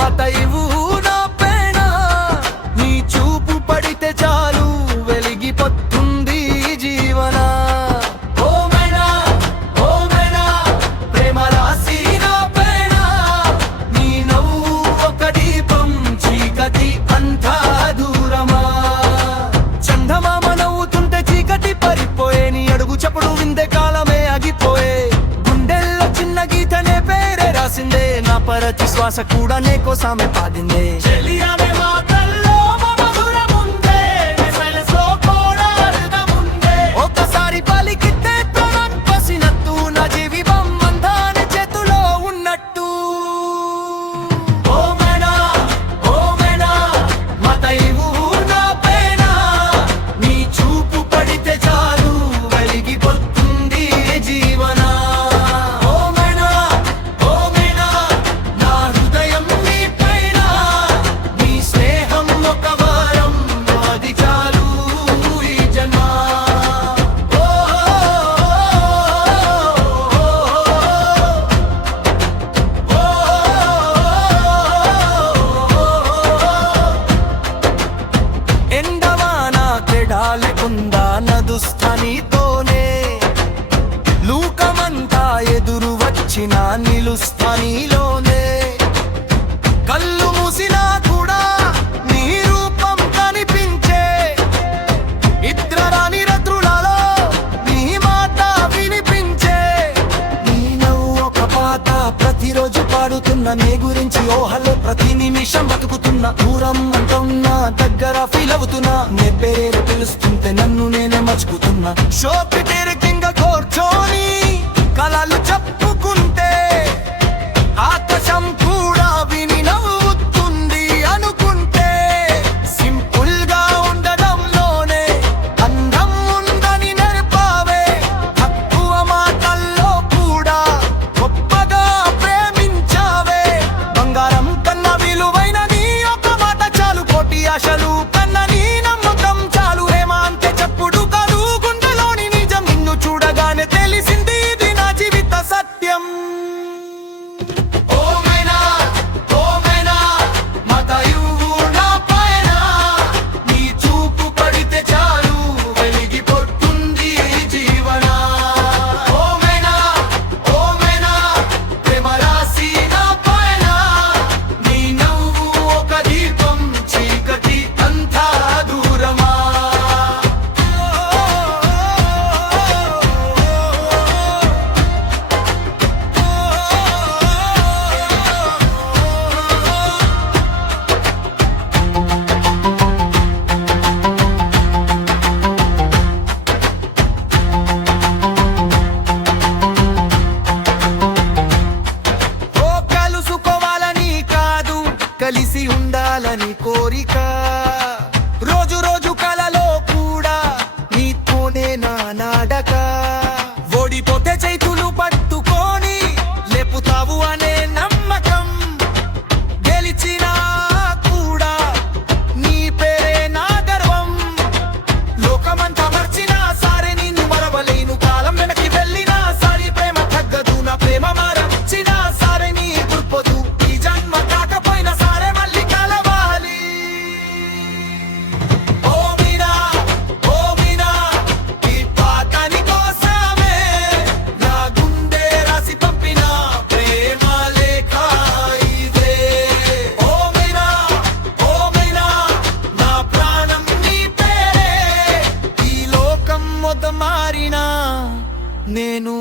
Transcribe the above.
మతైవు నా పేణ నీ చూపు పడితే చాలు వెలిగిపోతుంది జీవన ఓ మేనా ప్రేమ రాసి నా పేణ నీ నవ్వు ఒక దీపం చీకటి అంతా దూరమా చందమామ నవ్వుతుంటే చీకటి పరిపోయే నీ అడుగు చప్పుడు విందే కాలమే ఆగిపోయే గుండెల్లో చిన్న గీతనే పేరే రాసిందే నా ప్రతి శ్వాస కూడా నే కోసమే పాడిందే చెలియానే మాటల్లో మధురముందే మెసైలెస్లో కూడా అర్థముందే ఒకసారి పలికితే ప్రాణం పసినట్టు నా జీవితం అందానే చేతిలో ఉన్నట్టు ఓ మేనా మతైవు నా పేన నీ చూపు పడితే చాలు వెలిగిపోతుంది జీవన ఓ మేనా నా హృదయం నీ పైన నీ స్నేహం ఒక వారం అది చాలు ఈ జన్మ ఎండవాన తెడాలకుందా నదుస్తా నీతోనే లూకమంతా ఎదురు వచ్చినా నిలుస్తా నీలోనే కళ్ళు మూసినా కూడా నీ రూపం కనిపించే ఇద్రరాని రద్రులలో నీ మాట వినిపించే నీ నవ్వు ఒక పాట ప్రతిరోజు పాడుతున్న నీ గురించి ఓహలో ప్రతి నిమిషం బతుకుతున్నా దూరం అంటున్నా దగ్గర ఫీల్ అవుతున్నా నే పేరు పిలుస్తుంటే నన్ను నేనే మర్చుకుతున్నా షోకి తేరు కింద కూర్చొని కలలు చెప్పుకుంటే ఆకాశం కూడా విని నవ్వుతుంది అనుకుంటే సింపుల్ గా ఉండడంలోనే అందం ఉందని నేర్పావే తక్కువ మాటల్లో కూడా గొప్పగా ప్రేమించావే బంగారం కన్నా విలువైన నీ ఒక మాట చాలు కోటి ఆశలు కన్నా నీ నమ్మకం చాలు ఏమా అంతే చెప్పుడు కాదు గుండెలోని నిజం నిన్ను చూడగానే తెలిసింది ఇది నా జీవిత సత్యం ఓ మేనా మతైవు నా పైన నీ చూపు పడితే చాలు వెలిగిపోతుంది జీవన ఓ మేనా ప్రేమ రాసి నా పైన నీ నవ్వు ఒక దీపం చీకటి అంతా దూరమా ఓ కలుసుకోవాలని కాదు కలిసి ఉండాలని కోరిక రోజు రోజు కలలో కూడా నీతోనే నా నాడక ఓడిపోతే చేతులు పట్టుకొని లేపుతావు అనే నమ్మకం గెలిచినా కూడా నీ పేరే నా గర్వం లోకమంతా మర్చినా సారే నిన్ను మరవలేను కాలం వెనక్కి వెళ్ళినా సారి ప్రేమ తగ్గదు నా ప్రేమ మరచినా సారే నీ గుర్పొదు ఈ జన్మ కాకపోయినా సారే మళ్ళీ కలవాలి ఓ మీనా ఈ పాట నీ కోసమే నా గుండె రాసి పంపిన ప్రేమ లేఖ ఇదే ఓ మీనా నా ప్రాణం నీ పేరే ఈ లోకం మొద మారినా నేను